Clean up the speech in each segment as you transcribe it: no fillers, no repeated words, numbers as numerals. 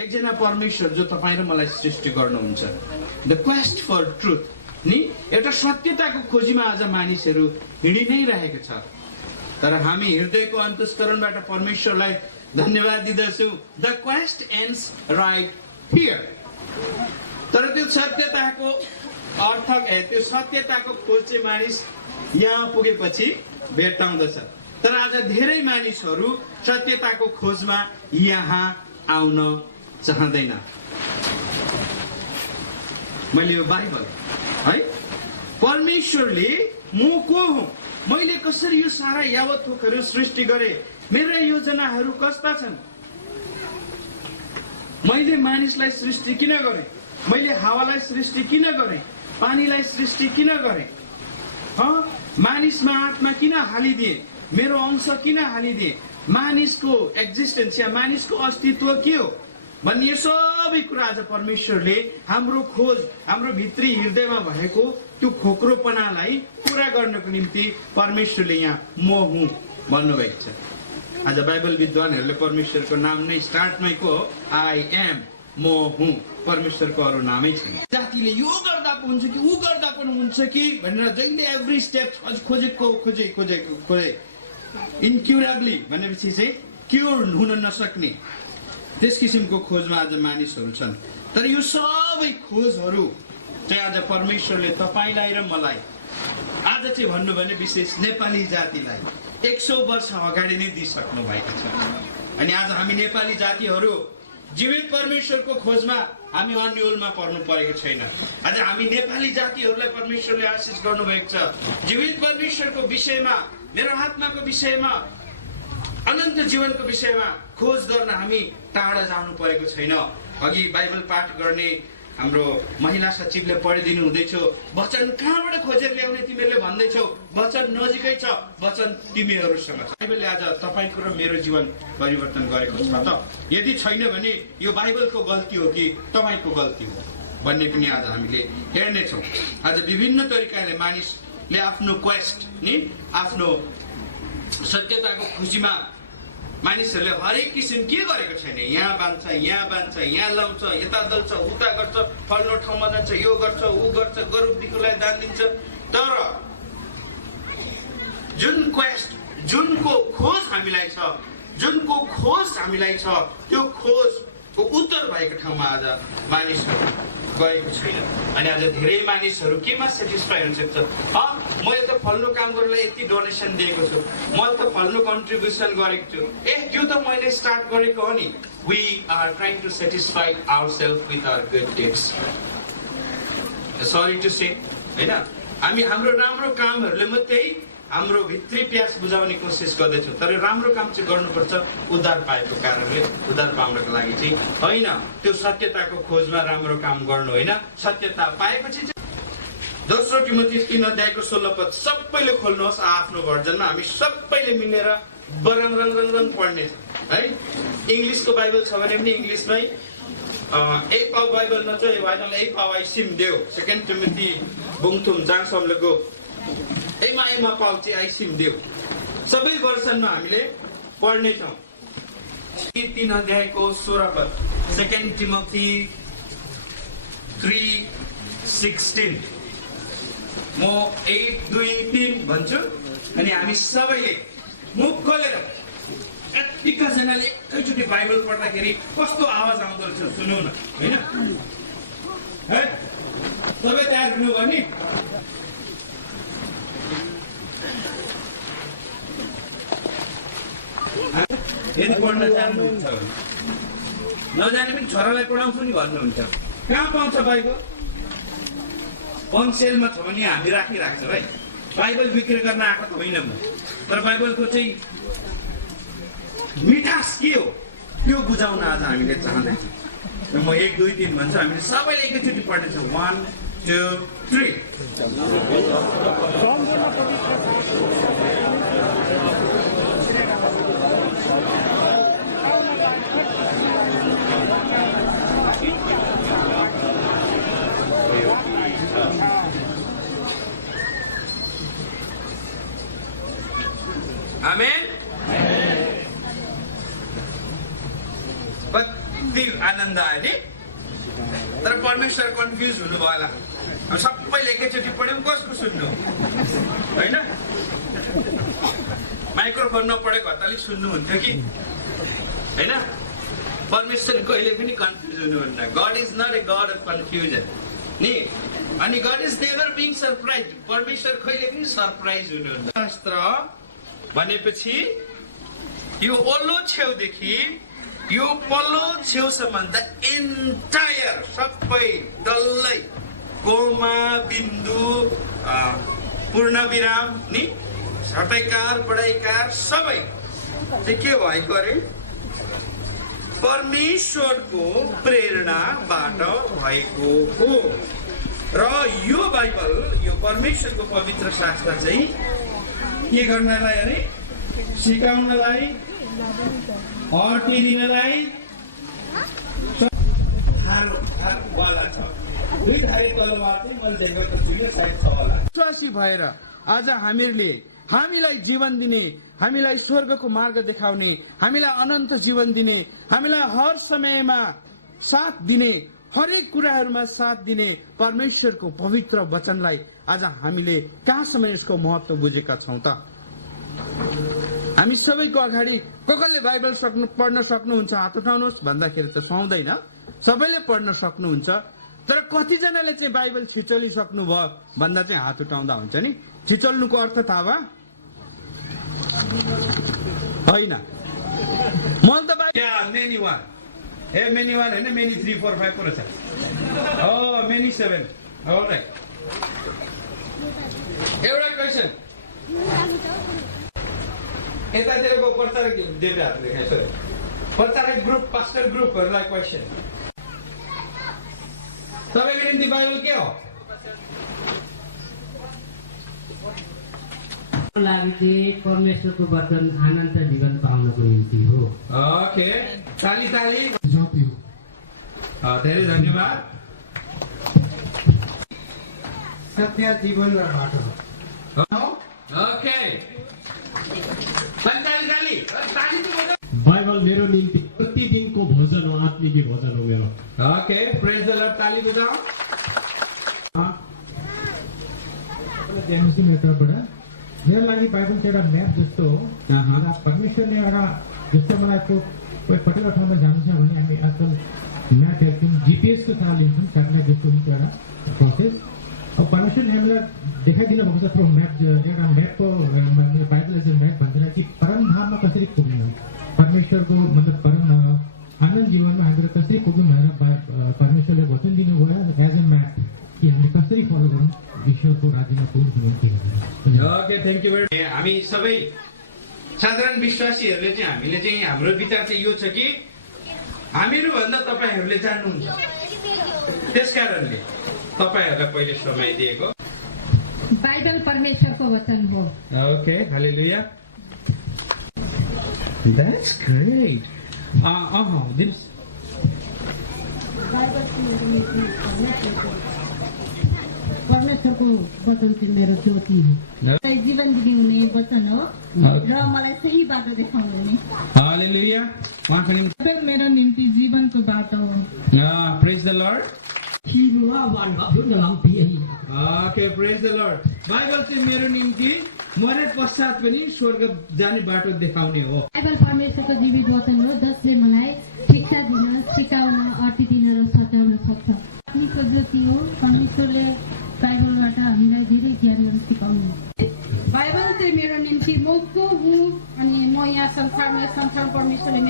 एकजना परमेश्वर जो तपाईँ र मलाई सृष्टि गर्नुहुन्छ। द क्वेस्ट फर ट्रुथ नि एउटा सत्यताको खोजीमा आज मानिसहरू हिँडि नै रहेको छ। तर हामी हृदयको अन्तस्करणबाट परमेश्वरलाई धन्यवाद दिँदछौँ। The quest ends right here. तर त्यो सत्यताको अर्थ त्यो सत्यताको खोज चाहिँ मानिस यहाँ पुगेपछि भेट्टाउँदछ। तर आज धेरै मानिसहरू सत्यताको खोजमा यहाँ आउन चाहँदैन। मैले यो बाइबल है परमेश्वरले म को हुँ, मैले कसरी यो सारा यावत थोकहरू सृष्टि गरे, मेरा योजनाहरू कस्ता छन्, मैले मानिसलाई सृष्टि किन गरेँ, मैले हावालाई सृष्टि किन गरेँ, पानीलाई सृष्टि किन गरेँ, मानिसमा आत्मा किन हालिदिए, मेरो अंश किन हालिदिए, मानिसको एक्जिस्टेन्स या मानिसको अस्तित्व के हो भन्ने सबै कुरा आज परमेश्वरले हाम्रो खोज, हाम्रो भित्री हृदयमा भएको त्यो खोक्रोपनालाई पूरा गर्नको निम्ति परमेश्वरले यहाँ म हुँ भन्नुभएको छ। आज बाइबल विद्वानहरूले परमेश्वरको नाम नै स्टार्टमै को हो, आई एम, म हुँ। परमेश्वरको अरू नामै छैन। जातिले यो गर्दा पो हुन्छ कि ऊ गर्दा पनि हुन्छ कि भनेर जहिले एभ्री स्टेप खोजे इन्क्युरेबली भनेपछि चाहिँ क्योर हुन नसक्ने त्यस किसिमको खोजमा आज मानिसहरू छन्। तर यो सबै खोजहरू चाहिँ आज परमेश्वरले तपाईँलाई र मलाई आज चाहिँ भन्नु भने विशेष नेपाली जातिलाई 100 वर्ष अगाडि नै दिइसक्नु भएको छ। अनि आज हामी नेपाली जातिहरू जीवित परमेश्वरको खोजमा हामी अन्यलमा पर्नु परेको छैन। आज हामी नेपाली जातिहरूलाई परमेश्वरले आशिष गर्नुभएको छ। जीवित परमेश्वरको विषयमा, मेरो आत्माको विषयमा, अनन्त जीवनको विषयमा खोज गर्न हामी टाढा जानु परेको छैन। अघि बाइबल पाठ गर्ने हाम्रो महिला सचिवले पढिदिनु हुँदैछ, वचन कहाँबाट खोजेर ल्याउने तिमीहरूले भन्दैछौ, वचन नजिकै छ, वचन तिमीहरूसँग छ। बाइबलले आज तपाईँको र मेरो जीवन परिवर्तन गरेको छ त? यदि छैन भने यो बाइबलको गल्ती हो कि तपाईँको गल्ती हो भन्ने पनि आज हामीले हेर्नेछौँ। आज विभिन्न तरिकाले मानिसले आफ्नो क्वेस्ट नि आफ्नो सत्यताको खोजीमा मानिसहरूले हरेक किसिम के गरेको छैन। यहाँ बाँध्छ, यहाँ बाँध्छ, यहाँ लाउँछ, यता दल्छ, उता गर्छ, फल्लो ठाउँमा जान्छ, यो गर्छ, ऊ गर्छ, गरुड बिखुलाई दान दिन्छ। तर जुन क्वेस्ट, जुनको खोज हामीलाई छ, जुनको खोज हामीलाई छ, त्यो खोजको उत्तर भएको ठाउँमा आज मानिसहरू गएको छैन। अनि आज धेरै मानिसहरू केमा सेटिस्फाई हुन सक्छ? मैले त फल्लो काम गर्नलाई यति डोनेसन दिएको छु, मैले त फल्लो कन्ट्रिब्युसन गरेको छु, त्यो त मैले स्टार्ट गरेको हो नि। We are trying to satisfy ourselves with our good deeds. Sorry to say, हैन, हामी हाम्रो राम्रो कामहरूले मात्रै हाम्रो भित्री प्यास बुझाउने कोसिस गर्दैछौँ। तर राम्रो काम चाहिँ गर्नुपर्छ उद्धार पाएको कारणले, उद्धार पाउनको लागि चाहिँ होइन, त्यो सत्यताको खोजमा राम्रो काम गर्नु होइन। सत्यता पाएपछि चाहिँ दोस्रो तिमोथी 3:16 पद सबैले खोल्नुहोस् आफ्नो भर्जनमा, हामी सबैले मिलेर बरङ रङ पढ्ने है। इङ्ग्लिसको बाइबल छ भने पनि इङ्ग्लिसमै, एक पाउ बाइबल न चाहिँ वाइनल एक पाउ आई सिम देऊ, 2 तिमोथी बुङथुम जाङसम्मको एमा पाउ चाहिँ आई सिम देऊ, सबै वर्षनमा हामीले पढ्ने छौँ। 3:16 पद 2 तिमोथी 3:16 म 1 2 3 भन्छु अनि हामी सबैले मुख खोलेर एकैजनाले एकैचोटि बाइबल पढ्दाखेरि कस्तो आवाज आउँदो रहेछ सुनौ न, हैन? है सबै तयार हुनु भने यदि पढ्न चाहनुहुन्छ भने नजाने पनि छोरालाई पढाउँछु नि भन्नुहुन्छ। कहाँ पाउँछ बाइबल? पन्सेलमा छ भने हामी राखिराख्छ है। बाइबल बिक्री गर्न आएको त होइन म, तर बाइबलको चाहिँ मिठास के हो त्यो बुझाउन आज हामीले चाहँदैछौँ। म 1 2 3 भन्छु, हामीले सबैले एकैचोटि पढ्नेछौँ। 1 2 3। आमेन। कति आनन्द तर परमेश्वर कन्फ्युज हुनुभयो होला। अब सबैले एकैचोटि पढ्यौँ कसको सुन्नु होइन? माइक्रोफोन नपढेको त अलिक सुन्नुहुन्थ्यो कि होइन? परमेश्वर कहिले पनि कन्फ्युज हुनुहुन्न। God is not a God of confusion नि। अनि God is never being surprise. परमेश्वर कहिले पनि सरप्राइज हुनुहुन्न। शास्त्र भनेपछि यो ओल्लो छेउदेखि यो पल्लो छेउसम्म द इन्टायर सबै डल्लै कोमा बिन्दु पूर्ण विराम नि हटाइकार बढाइकार सबै चाहिँ के भएको अरे परमेश्वरको प्रेरणाबाट भएको हो। र यो बाइबल यो परमेश्वरको पवित्र शास्त्र चाहिँ के गर्नलाई अरे सिकाउनलाई अर्थी दिनलाई विश्वासी भएर आज हामीलाई जीवन दिने, हामीलाई स्वर्गको मार्ग देखाउने, हामीलाई अनन्त जीवन दिने, हामीलाई हर समयमा साथ दिने, हरेक कुराहरूमा साथ दिने परमेश्वरको पवित्र वचनलाई आज हामीले कहाँसम्म यसको महत्त्व बुझेका छौं त? हामी सबैको अगाडि कसले बाइबल पढ्न सक्नुहुन्छ हात उठाउनुहोस् भन्दाखेरि त सुहाउँदैन। सबैले पढ्न सक्नुहुन्छ, तर कतिजनाले चाहिँ बाइबल छिचोलिसक्नु भयो भन्दा चाहिँ हात उठाउँदा हुन्छ नि। छिचोल्नुको अर्थ थाहा भयो होइन? मैले त मेनी वान मेनी वान होइन, मेनी 3 4 5 पो रहेछ। Many 7 right. एउटा क्वेसन यतातिरको प्रचारक डेटाहरू देखाए सर प्रचारक ग्रुप पास्टर ग्रुपहरूलाई क्वेसन तपाईँको निम्ति बाइबल के हो? लागि चाहिँ परमेश्वरको वचन अनन्त जीवन पाउनको निम्ति हो। ओके, ताली ताली। धेरै धन्यवाद। सत्य जीवन र बाटो। ओके, बाइबल मेरो निम्ति प्रतिदिनको भोजन हो, आत्मिक भोजन हो मेरो। Okay, praise the lord. ताली बजाऊ। मेरो लागि बाइबल चाहिँ एउटा म्याप जस्तो हो। परमेश्वरले एउटा जस्तो मलाई कोही पर्टिकुलर ठाउँमा जानु छ भने हामी आजकल म्याप हेर्छौँ, जिपिएसको सहारा लिन्छौँ, ट्याब्लेट जस्तो हुन्छ एउटा प्रोसेस। अब परमेश्वरले हामीलाई देखाइदिनु भएको छ त्यो म्याप, एउटा म्यापको बाइबलले चाहिँ म्याप भन्छ कि परमधाममा कसरी पुग्नु, परमेश्वरको मतलब परम आनन्द जीवनमा हामीहरू कसरी पुग्नु भनेर परमेश्वरले वचन दिनुभयो एज ए म्याप कि हामीले कसरी फलो गरौँ ईश्वरको राज्यमा पुग्नु निम्ति। Okay, thank you very much. हामी सबै साधारण विश्वासीहरूले चाहिँ हामीले चाहिँ हाम्रो विचार चाहिँ यो छ कि हामीहरूभन्दा तपाईँहरूले जान्नुहुन्छ, त्यसकारणले तपाईँहरूलाई पहिले समय दिएको। बाइबल परमेश्वरको वचन हो। Okay, hallelujah. That's great. This परमेश्वरको वचन चाहिँ मेरो ज्योति हो, जीवन दिने वचन हो र मलाई सही बाटो देखाउने। हालेलुया। उहाँको निम्ति मेरो निम्ति जीवनको बाटो हो। Praise the lord. Okay, praise the lord. Bible चाहिँ मेरो निम्ति मरे पश्चात पनि स्वर्ग जाने बाटो देखाउने हो। बाइबल परमेश्वरको जीवित वचन हो जसले मलाई शिक्षा दिन, सिकाउन, अर्थी दिन र सच्याउन सक्छ। आत्मिकको ज्योति हो, परमेश्वरले बाइबलबाट हामीलाई धेरै ज्ञानहरू सिकाउनु। बाइबल चाहिँ मेरो निम्ति म को हुँ अनि म यहाँ संसारमा परमेश्वरले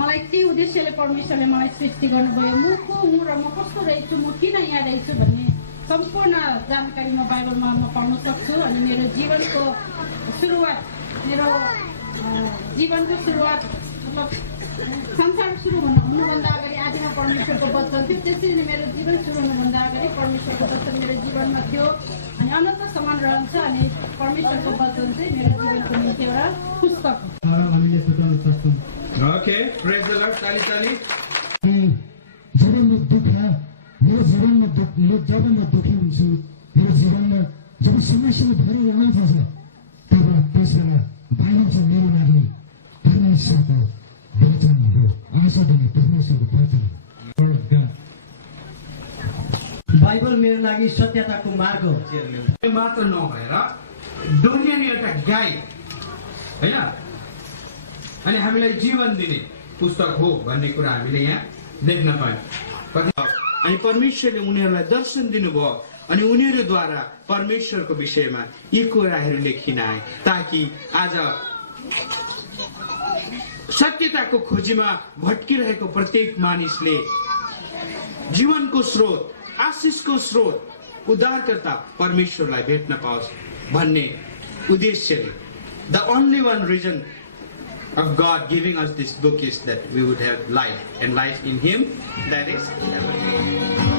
मलाई के उद्देश्यले परमेश्वरले मलाई सृष्टि गर्नुभयो, म को हुँ र म कस्तो रहेछु, म किन यहाँ रहेछु भन्ने सम्पूर्ण जानकारी म बाइबलमा म पाउन सक्छु। अनि मेरो जीवनको सुरुवात मतलब संसार सुरु हुनुभन्दा अगाडि आदिमा परमेश्वरको वचन थियो, त्यसरी नै मेरो जीवन सुरु हुनुभन्दा अगाडि परमेश्वरको वचन मेरो जीवनमा थियो अनि अनन्तसम्म रहन्छ। अनि परमेश्वरको वचन चाहिँ मेरो जीवनको निम्ति एउटा पुस्तक हो। Okay, praise the lord. ताली ताली। जब म दुःखी हुन्छु, मेरो जीवनमा जब समस्याले भरिरहन थाल्छ, तब त्यस बेला बाइबल चाहिँ मेरो लागि परमेश्वरको वचन हो, आशा दिने परमेश्वरको वचन। बाइबल मेरो लागि सत्यताको मार्ग हो। यो मात्र नभएर दुनियाँले एउटा गाइड होइन अनि हामीलाई जीवन दिने पुस्तक हो भन्ने कुरा हामीले यहाँ देख्न पायौँ। अनि परमेश्वरले उनीहरूलाई दर्शन दिनुभयो अनि उनीहरूद्वारा परमेश्वरको विषयमा यी कुराहरू लेखिन आए ताकि आज सत्यताको खोजीमा भट्किरहेको प्रत्येक मानिसले जीवनको स्रोत, आशिषको स्रोत, उद्धारकर्ता परमेश्वरलाई भेट्न पाओस् भन्ने उद्देश्यले the only one reason of God giving us this book is that we would have life, and life in Him, that is heaven.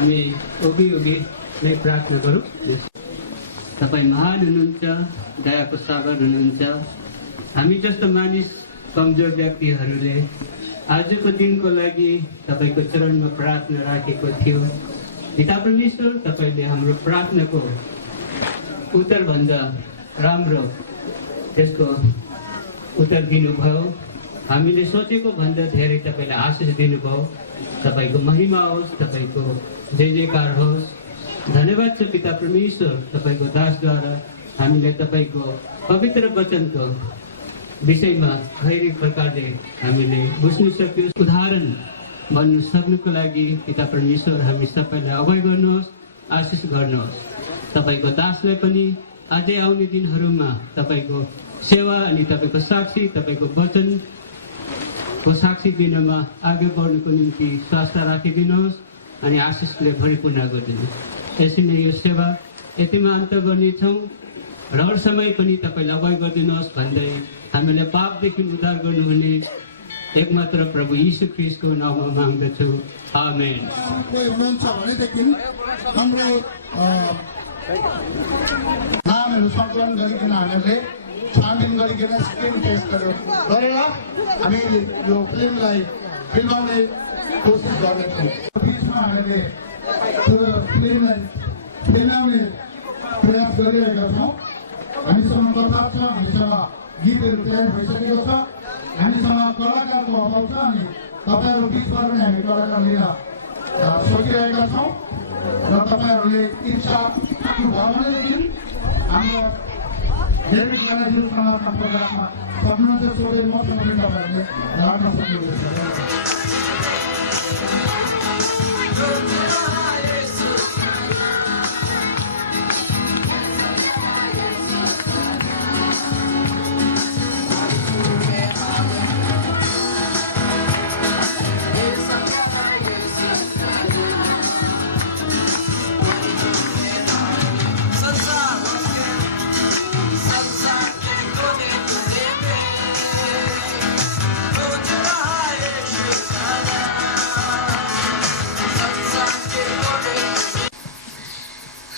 हामी उभि नै प्रार्थना गरौँ। तपाईँ महान हुनुहुन्छ, दयाको सागर हुनुहुन्छ। हामी जस्तो मानिस कमजोर व्यक्तिहरूले आजको दिनको लागि तपाईँको चरणमा प्रार्थना राखेको थियो। पिता परमेश्वर, तपाईँले हाम्रो प्रार्थनाको उत्तरभन्दा राम्रो त्यसको उत्तर दिनुभयो। हामीले सोचेको भन्दा धेरै तपाईँले आशिष दिनुभयो। तपाईँको महिमा होस्, तपाईँको जय जयकार होस्। धन्यवाद छ पिता परमेश्वर, तपाईँको दासद्वारा हामीले तपाईँको पवित्र वचनको विषयमा गहिरो प्रकारले हामीले बुझ्न सक्यौँ। उदाहरण भन्नु सक्नुको लागि पिता परमेश्वर हामी सबैलाई अगुवाई गर्नुहोस्, आशिष गर्नुहोस्। तपाईँको दासलाई पनि अझै आउने दिनहरूमा तपाईँको सेवा अनि तपाईँको साक्षी, तपाईँको वचनको साक्षी दिनमा अघि बढ्नुको निम्ति स्वास्थ्य राखिदिनुहोस् अनि आशिषले भरिपूर्ण गरिदिनुहोस्। यसरी नै यो सेवा यतिमा अन्त गर्नेछौँ र हर समय पनि तपाईँले अगुवाई गरिदिनुहोस् भन्दै हामीले पापदेखि उद्धार गर्नुहुने एकमात्र प्रभु यीशु ख्रीष्टको नाममा माग्दछु, आमेन। कोही हुनुहुन्छ भनेदेखि हाम्रो नामहरू सङ्कलन गरिकन हामीहरूले छानबिन गरिकन स्क्रिन टेस्ट गरेर हामी यो फिल्मलाई फिल्माउने कोसिस गर्नेछौँ। बिचमा हामीले त्यो फिल्मलाई फिल्माउने प्रयास गरिरहेका छौँ। हामीसँग कथा छ, हामीसँग गीतहरू तयार भइसकेको छ, हामीसँग कलाकारको अभाव छ अनि तपाईँहरू बिचबाट नै हामी कलाकार लिन सोचिरहेका छौँ र तपाईँहरूले इच्छा भावनादेखि हाम्रो धेरै गानाहरूसँग प्रोग्राममा सक्नुहुन्छ सोधे मसँग पनि तपाईँहरूले राख्न सक्नुहुन्छ।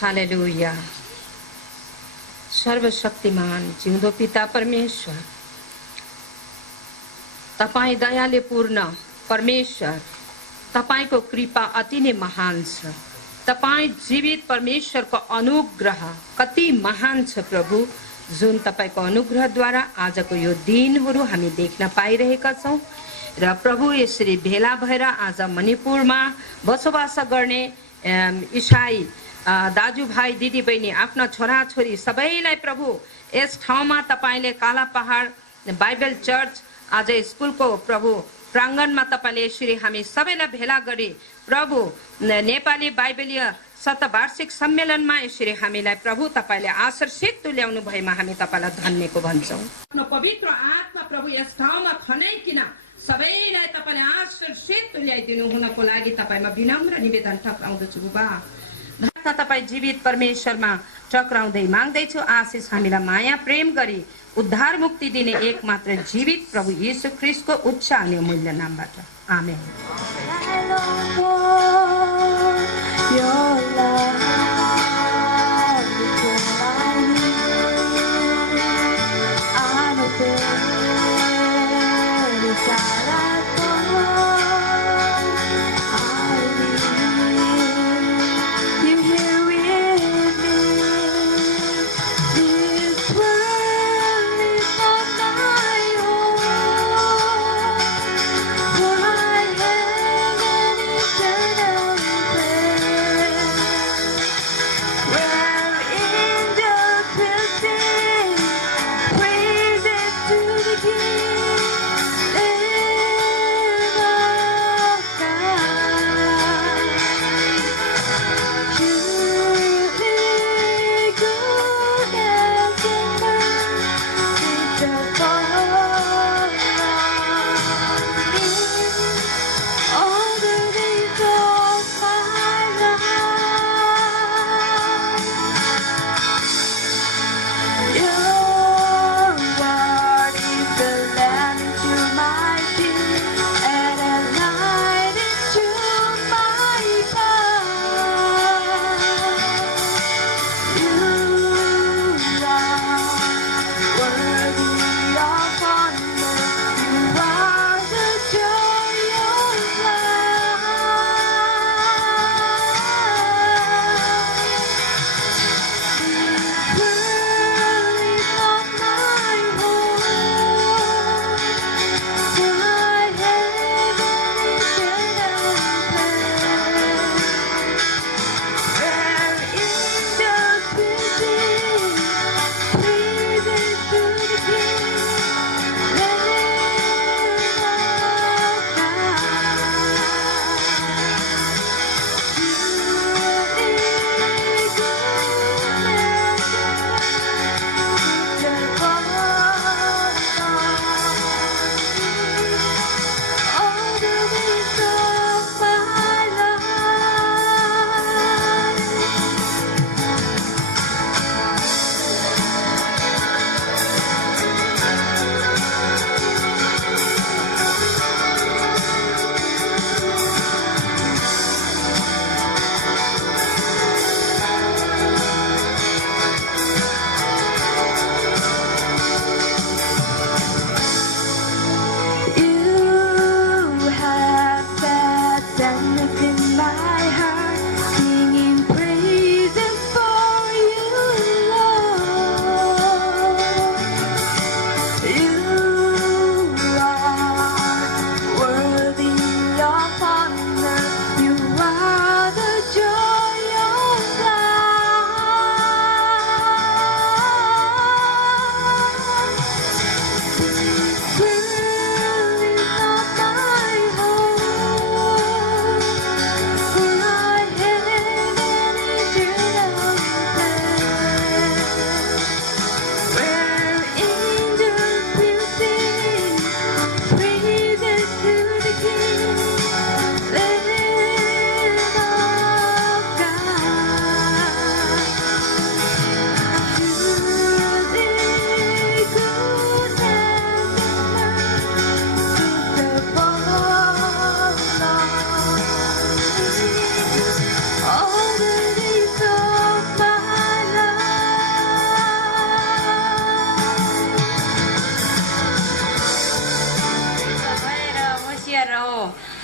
हालेलुया। सर्वशक्तिमान जिउँदो पिता परमेश्वर, तपाईँ दयाले पूर्ण परमेश्वर, तपाईँको कृपा अति नै महान छ। तपाईँ जीवित परमेश्वरको अनुग्रह कति महान छ प्रभु, जुन तपाईँको अनुग्रहद्वारा आजको यो दिनहरू हामी देख्न पाइरहेका छौँ। र प्रभु यसरी भेला भएर आज मणिपुरमा बसोबास गर्ने इसाई दाजुभाइ दिदीबहिनी आफ्ना छोराछोरी सबैलाई प्रभु यस ठाउँमा तपाईँले काला पहाड बाइबल चर्च आज स्कुलको प्रभु प्राङ्गणमा तपाईँले यसरी हामी सबैलाई भेला गरी प्रभु नेपाली बाइबलीय शतवार्षिक सम्मेलनमा यसरी हामीलाई प्रभु तपाईँले आशीर्षित तुल्याउनु भएमा हामी तपाईँलाई धन्यको भन्छौँ। पवित्र आत्मा प्रभु यस ठाउँमा खनाइकिन सबैलाई तपाईँले आशीर्षित तुल्याइदिनु हुनको लागि तपाईँमा विनम्र निवेदन टक्राउँदछु बुबा। तपाईँ जीवित परमेश्वरमा टक्राउँदै माग्दैछु आशिष हामीलाई माया प्रेम गरी उद्धार मुक्ति दिने एक मात्र जीवित प्रभु येशू ख्रीष्टको उच्च अनि अमूल्य नामबाट आमेन। The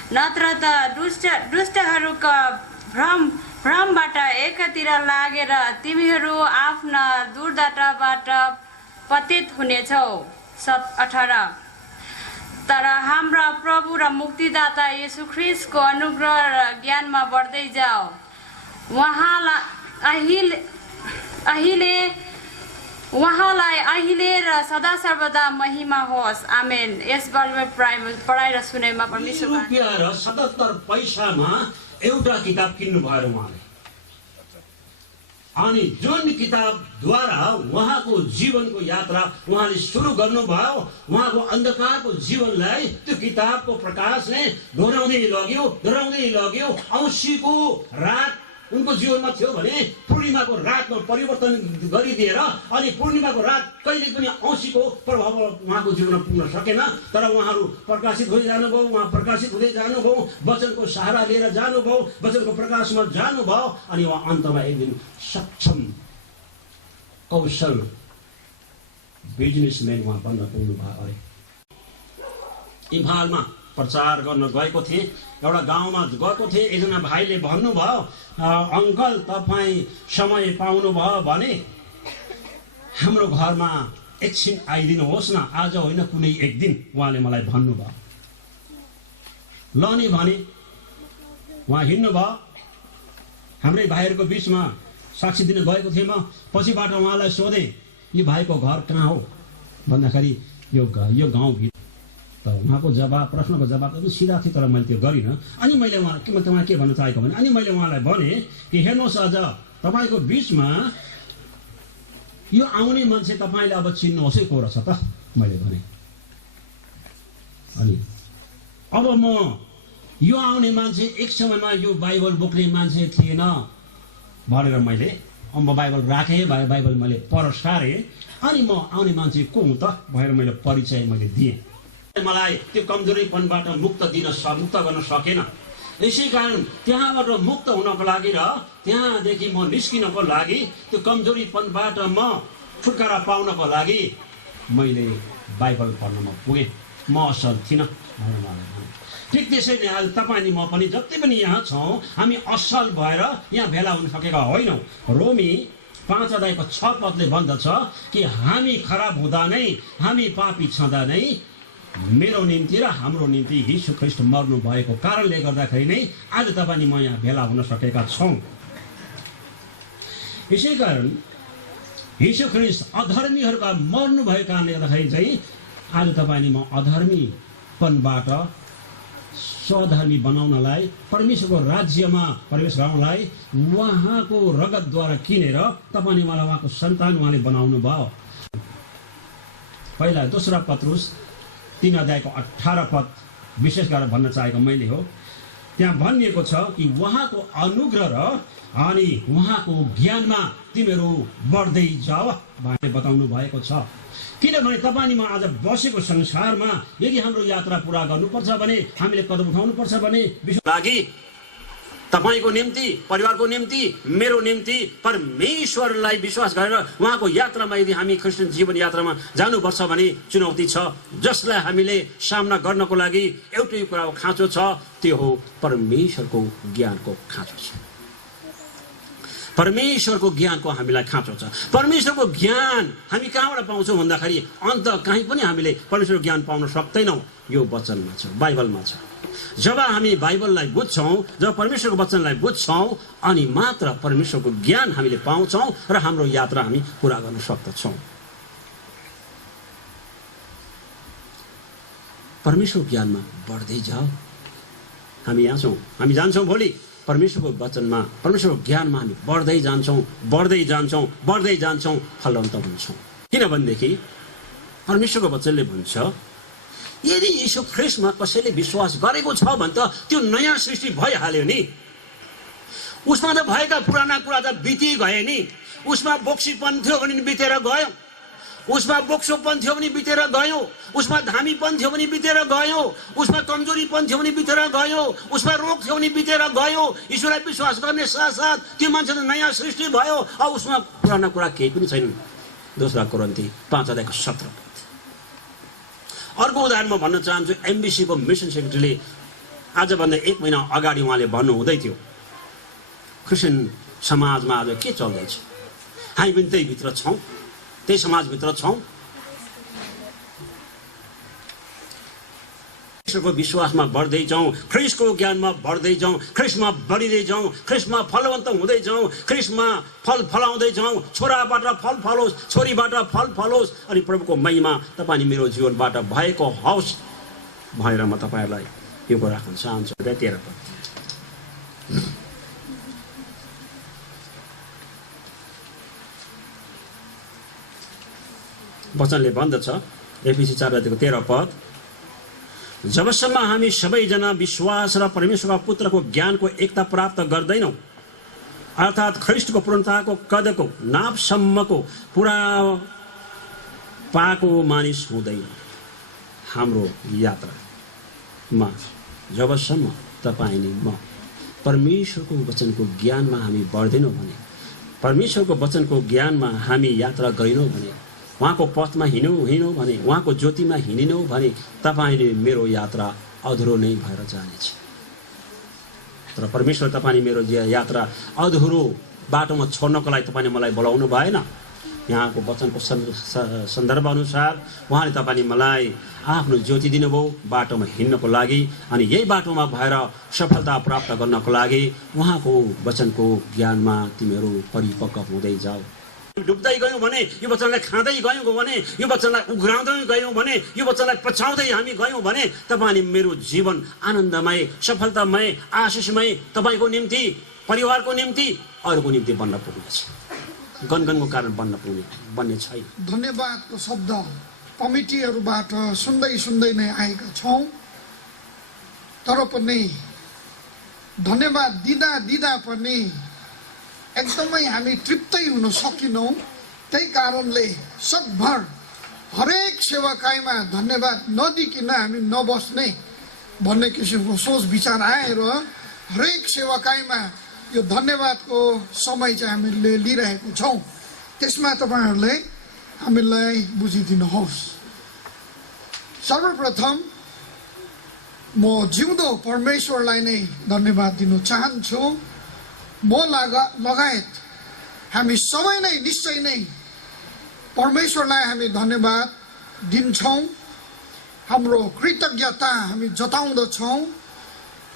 नत्र त दुष्टहरूका भ्रमबाट एकतिर लागेर तिमीहरू आफ्ना दुर्दशाबाट पतित हुनेछौ। 18 तर हाम्रा प्रभु र मुक्तिदाता येशू ख्रीष्टको अनुग्रह र ज्ञानमा बढ्दै जाओ। उहाँलाई अहिले र सदा सर्वदा महिमा होस्। आमेन। यस बारेमा पढाइ र सुनाइमा परमेश्वर रुपियाँ र 77 पैसामा एउटा किताब किन्नु भयो उहाँले। अनि जुन किताबद्वारा उहाँको जीवनको यात्रा उहाँले सुरु गर्नुभयो, उहाँको अन्धकारको जीवनलाई त्यो किताबको प्रकाशले डोराउँदै लग्यो। औँसीको रात उनको जीवनमा थियो भने पूर्णिमाको रातमा परिवर्तन गरिदिएर अनि पूर्णिमाको रात कहिले पनि औँसीको प्रभाव उहाँको जीवनमा पुग्न सकेन। तर उहाँहरू प्रकाशित हुँदै जानुभयो, वचनको सहारा लिएर जानुभयो, वचनको प्रकाशमा जानुभयो अनि उहाँ अन्तमा एक दिन सक्षम कौशल बिजनेसम्यान उहाँ बन्न पुग्नुभयो। अरे इम्फालमा प्रचार गर्न गएको थिएँ, एउटा गाउँमा गएको थिएँ। एकजना भाइले भन्नुभयो, अङ्कल तपाईँ समय पाउनुभयो भने हाम्रो घरमा एकछिन आइदिनुहोस् न, आज होइन कुनै एक दिन। उहाँले मलाई भन्नुभयो। ल नि भने उहाँ हिँड्नुभयो। हाम्रै भाइहरूको बिचमा साक्षी दिन गएको थिएँ म। पछिबाट उहाँलाई सोधेँ, यो भाइको घर कहाँ हो भन्दाखेरि यो गाउँभित्र। त उहाँको प्रश्नको जवाब एकदम सिधा थियो, तर मैले त्यो गरिनँ। अनि मैले तपाईँ के भन्न चाहेको भने अनि मैले उहाँलाई भने कि हेर्नुहोस्, अझ तपाईँको बिचमा यो आउने मान्छे तपाईँले अब चिन्नुहोस् है को रहेछ त मैले भने। अनि अब म यो आउने मान्छे एक समयमा यो बाइबल बोक्ने मान्छे थिएन भनेर मैले बाइबल राखेँ, बाइबल मैले परसारेँ। अनि म आउने मान्छे को हुँ त भनेर मैले परिचय मैले दिएँ। मलाई त्यो कमजोरीपनबाट मुक्त गर्न सकेन। यसै कारण त्यहाँबाट मुक्त हुनको लागि र त्यहाँदेखि म निस्किनको लागि, त्यो कमजोरीपनबाट म छुटकारा पाउनको लागि मैले बाइबल पढ्नमा पुगेँ। म असल थिइनँ भनेर मलाई भने। ठिक त्यसै नै आज तपाईँ अनि म पनि जति पनि यहाँ छौँ, हामी असल भएर यहाँ भेला हुन सकेका होइनौँ। रोमी 5:6 भन्दछ कि हामी खराब हुँदा नै, हामी पापी छँदा नै मेरो निम्ति र हाम्रो निम्ति यीशु ख्रीष्ट मर्नु भएको कारणले गर्दाखेरि नै आज तपाईँ म यहाँ भेला हुन सकेका छौँ। यसै कारण यीशु ख्रीष्ट अधर्मीहरूका मर्नु भएको कारणले गर्दाखेरि चाहिँ आज तपाईँ म अधर्मीपनबाट स्वधर्मी बनाउनलाई, परमेश्वरको राज्यमा प्रवेश गराउनलाई उहाँको रगतद्वारा किनेर तपाईँ मलाई उहाँको सन्तान उहाँले बनाउनु भयो। पहिला 2 पत्रुस 3:18 विशेष गरेर भन्न चाहेको मैले हो। त्यहाँ भनिएको छ कि उहाँको अनुग्रह र अनि उहाँको ज्ञानमा तिमीहरू बढ्दै जाओ भनेर बताउनु भएको छ। किनभने तपाईँ म आज बसेको संसारमा यदि हाम्रो यात्रा पुरा गर्नुपर्छ भने हामीले कदम उठाउनुपर्छ भने विश्व लागि तपाईको निम्ति, परिवारको निम्ति, मेरो निम्ति परमेश्वरलाई विश्वास गरेर उहाँको यात्रामा यदि हामी क्रिस्चियन जीवन यात्रामा जानुपर्छ भने चुनौती छ, जसलाई हामीले सामना गर्नको लागि एउटै कुराको खाँचो छ, त्यो हो परमेश्वरको ज्ञानको खाँचो छ। परमेश्वरको ज्ञानको हामीलाई खाँचो छ। परमेश्वरको ज्ञान हामी कहाँबाट पाउँछौँ भन्दाखेरि अन्त कहीँ पनि हामीले परमेश्वरको ज्ञान पाउन सक्दैनौँ। यो वचनमा छ, बाइबलमा छ। जब हामी बाइबललाई बुझ्छौँ, जब परमेश्वरको वचनलाई बुझ्छौँ, अनि मात्र परमेश्वरको ज्ञान हामीले पाउँछौँ र हाम्रो यात्रा हामी पुरा गर्न सक्दछौँ। परमेश्वरको ज्ञानमा बढ्दै जाऊ। हामी यहाँ छौँ, हामी जान्छौँ भोलि परमेश्वरको वचनमा, परमेश्वरको ज्ञानमा हामी बढ्दै जान्छौँ, फलवन्त हुन्छौँ। किनभनेदेखि परमेश्वरको वचनले भन्छ यदि यीशु ख्रीष्टमा कसैले विश्वास गरेको छ भने त त्यो नयाँ सृष्टि भइहाल्यो नि। उसमा त भएका पुराना कुरा त बितिगए नि। उसमा बोक्सीपन थियो भने बितेर गयो, उसमा बोक्सोपन थियो भने बितेर गयो, उसमा धामीपन थियो भने बितेर गयो, उसमा कमजोरीपन थियो भने बितेर गयो, उसमा रोग थियो भने बितेर गयो। ईश्वरलाई विश्वास गर्ने साथसाथ त्यो मान्छे त नयाँ सृष्टि भयो। अब उसमा पुराना कुरा केही पनि छैन। 2 कोरिन्थी 5:17। अर्को उदाहरण म भन्न चाहन्छु। एमबिसीको मिसन सेक्रेटरीले आजभन्दा 1 महिना अगाडि उहाँले भन्नु हुँदै थियो क्रिस्चियन समाजमा आज के चल्दैछ, हामी पनि त्यही भित्र छौँ, त्यही समाजभित्र छौँ। ख्रीष्टको विश्वासमा बढ्दै जाउँ, ख्रीष्टको ज्ञानमा बढ्दै जाउँ, ख्रीष्टमा बढिँदै जाउँ, ख्रीष्टमा फलवन्त हुँदै जाउँ, ख्रीष्टमा फल फलाउँदै जाउँ। छोराबाट फल फलोस्, छोरीबाट फल फलोस् अनि प्रभुको महिमा तपाईँ मेरो जीवनबाट भएको होस् भनेर म तपाईँहरूलाई यो राख्न चाहन्छु। 13 पद वचनले भन्दछ, एफिसी 4:13 पद, जबसम्म हामी सबैजना विश्वास र परमेश्वरका पुत्रको ज्ञानको एकता प्राप्त गर्दैनौँ, अर्थात् ख्रीष्टको पूर्णताको कदको नापसम्मको पुरा पाएको मानिस हुँदैन। हाम्रो यात्रामा जबसम्म तपाईँ म परमेश्वरको वचनको ज्ञानमा हामी बढ्दैनौँ भने, परमेश्वरको वचनको ज्ञानमा हामी यात्रा गरेनौँ भने, उहाँको पथमा हिँड्यौँ भने, उहाँको ज्योतिमा हिँडेनौँ भने तपाईँले मेरो यात्रा अधुरो नै भएर जानेछ। तर परमेश्वर तपाईँले मेरो यात्रा अधुरो बाटोमा छोड्नको लागि तपाईँले मलाई बोलाउनु भएन। यहाँको वचनको सन्दर्भ अनुसार उहाँले तपाईँले मलाई आफ्नो ज्योति दिनुभयो बाटोमा हिँड्नको लागि, अनि यही बाटोमा भएर सफलता प्राप्त गर्नको लागि उहाँको वचनको ज्ञानमा तिमीहरू परिपक्व हुँदै जाऊ। डुब्दै गयौँ भने, यो वचनलाई खाँदै गयौँ भने, यो वचनलाई उघ्राउँदै गयौँ भने, यो वचनलाई पछाउँदै हामी गयौँ भने तपाईँले मेरो जीवन आनन्दमय, सफलतामय, आशिषमय तपाईँको निम्ति, परिवारको निम्ति, अरूको निम्ति बन्न पुग्नेछ। गनगनको कारण बन्ने छैन। धन्यवादको शब्द कमिटीहरूबाट सुन्दै नै आएका छौँ, तर पनि धन्यवाद दिँदा पनि एकदमै हामी तृप्तै हुन सकेनौँ। त्यही कारणले सकभर हरेक सेवाकाईमा धन्यवाद नदिकन हामी नबस्ने भन्ने किसिमको सोच विचार आएर हरेक सेवाकाईमा यो धन्यवादको समय चाहिँ हामीले लिइरहेको छौँ। त्यसमा तपाईँहरूले हामीलाई बुझिदिनुहोस्। सर्वप्रथम म जिउँदो परमेश्वरलाई नै धन्यवाद दिन चाहन्छु। म लगायत हामी सबै नै निश्चय नै परमेश्वरलाई हामी धन्यवाद दिन्छौँ। हाम्रो कृतज्ञता हामी जताउँदछौँ।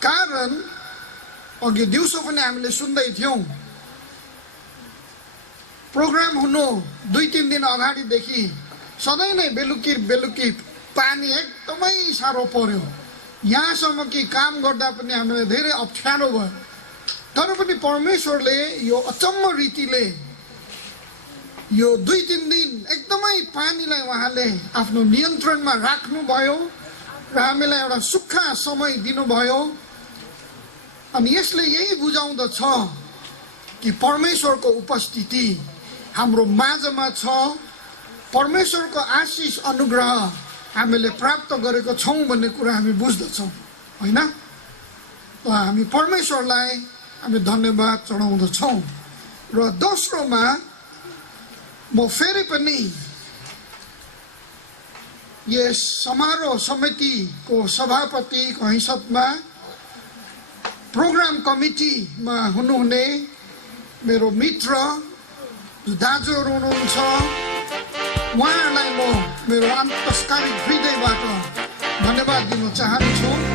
कारण अघि दिउँसो पनि हामीले सुन्दै थियौँ, प्रोग्राम हुनु 2-3 दिन अगाडिदेखि सधैँ नै बेलुकी पानी एकदमै साह्रो पर्यो। यहाँसम्म कि काम गर्दा पनि हामीलाई धेरै अप्ठ्यारो भयो। तर पनि परमेश्वरले यो अचम्म रीतिले यो 2-3 दिन एकदमै पानीलाई उहाँले आफ्नो नियन्त्रणमा राख्नुभयो र हामीलाई एउटा सुक्खा समय दिनुभयो। अनि यसले यही बुझाउँदछ कि परमेश्वरको उपस्थिति हाम्रो माझमा छ। परमेश्वरको आशिष अनुग्रह हामीले प्राप्त गरेको छौँ भन्ने कुरा हामी बुझ्दछौँ, होइन? हामी परमेश्वरलाई हामी धन्यवाद चढाउँदछौँ। र दोस्रोमा म फेरि पनि यस समारोह समितिको सभापतिको हैसियतमा प्रोग्राम कमिटीमा हुनुहुने मेरो मित्र दाजुहरू हुनुहुन्छ, उहाँहरूलाई म मेरो अन्तस्कारिक हृदयबाट धन्यवाद दिन चाहन्छु।